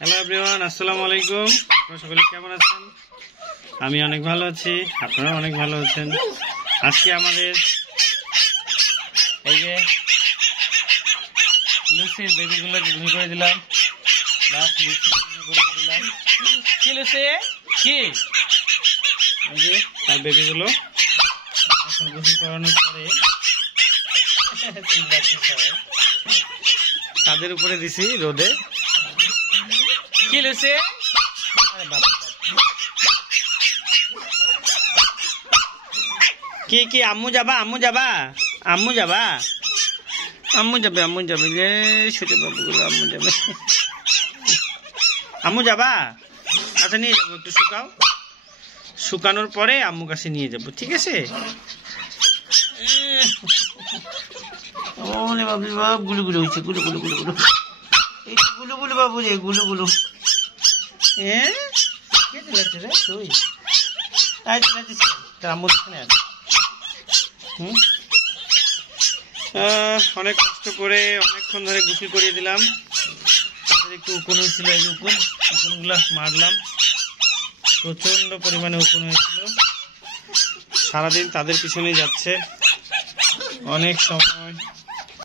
Hello everyone, আসসালামু আলাইকুম। আপনারা সকলে কেমন আছেন? আমি অনেক ভালো আছি, আপনারা অনেক ভালো আছেন। আজকে আমাদের এই যে লুসির বেবিগুলোকে গোসল করে দিলাম। কি লুসি কি এই যে তার বেবিগুলো এখন গোসল করানোর পরে তাদের উপরে দিছি রোদে। কি লুসি কি আম্মু যাবা আম্মু যাবা আম্মু যাবা আম্মু যাবে যে ছোট বাবুগুলো আম্মু যাবে আম্মু যাবা। আচ্ছা নিয়ে যাবো, একটু শুকানোর পরে আম্মু কাছে নিয়ে যাবো, ঠিক আছে? ওরে বাবু বাব গুলো গুলো হচ্ছে গুলো গুলো গুলো গুলো এই গুলো গুলো বাবু রে গুলো গুলো কে দিলাচ্ছে রে তুই? অনেক কষ্ট করে অনেকক্ষণ ধরে গোসল করিয়ে দিলাম। একটু উকুন হয়েছিল, এই যে উকুনগুলা মারলাম, প্রচন্ড পরিমাণে উকুন হয়েছিল। সারাদিন তাদের পিছনে যাচ্ছে, অনেক সময়